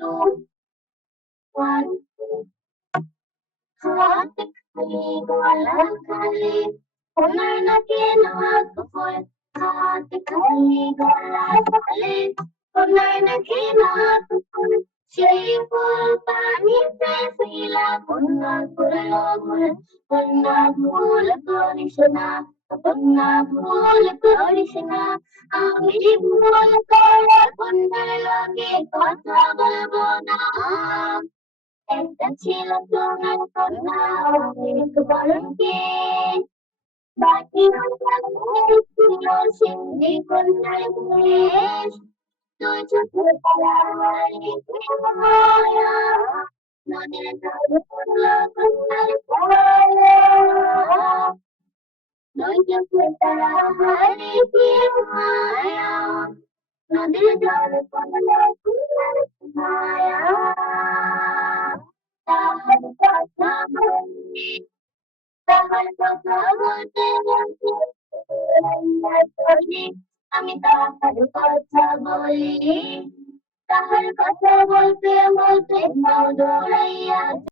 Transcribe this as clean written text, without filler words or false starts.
two, one. হাত খালি গলা খালি ওনার নাকে নাক ফুল হাত খালি গলা খালি ওনার নাকে নাক ফুল সেই ফুল পানিতে ফেলা কন্যা করল ভুল কন্যা ভুল করিস না কন্যা ভুল করিস না আমি ভুল করে কন্যার লগে কথা বলবো না একটা ছিল সোনার কন্যা অনেক বড় কে বাকি ছিল সিন্ধি কন্যার দেশ তুই ছোট পাড়ায় মায়া নদীর ধারে পড়লো কন্যার ছায়া দুই চোখে তারা হারিয়ে মায়া নদীর ধারে পড়লো কন্যার ছায়া তাহার কথা বলি তাহার কথা বলতে বলতে আমি তাহার কথা বলি তাহার কথা বলতে বলতে দৌড়াইয়া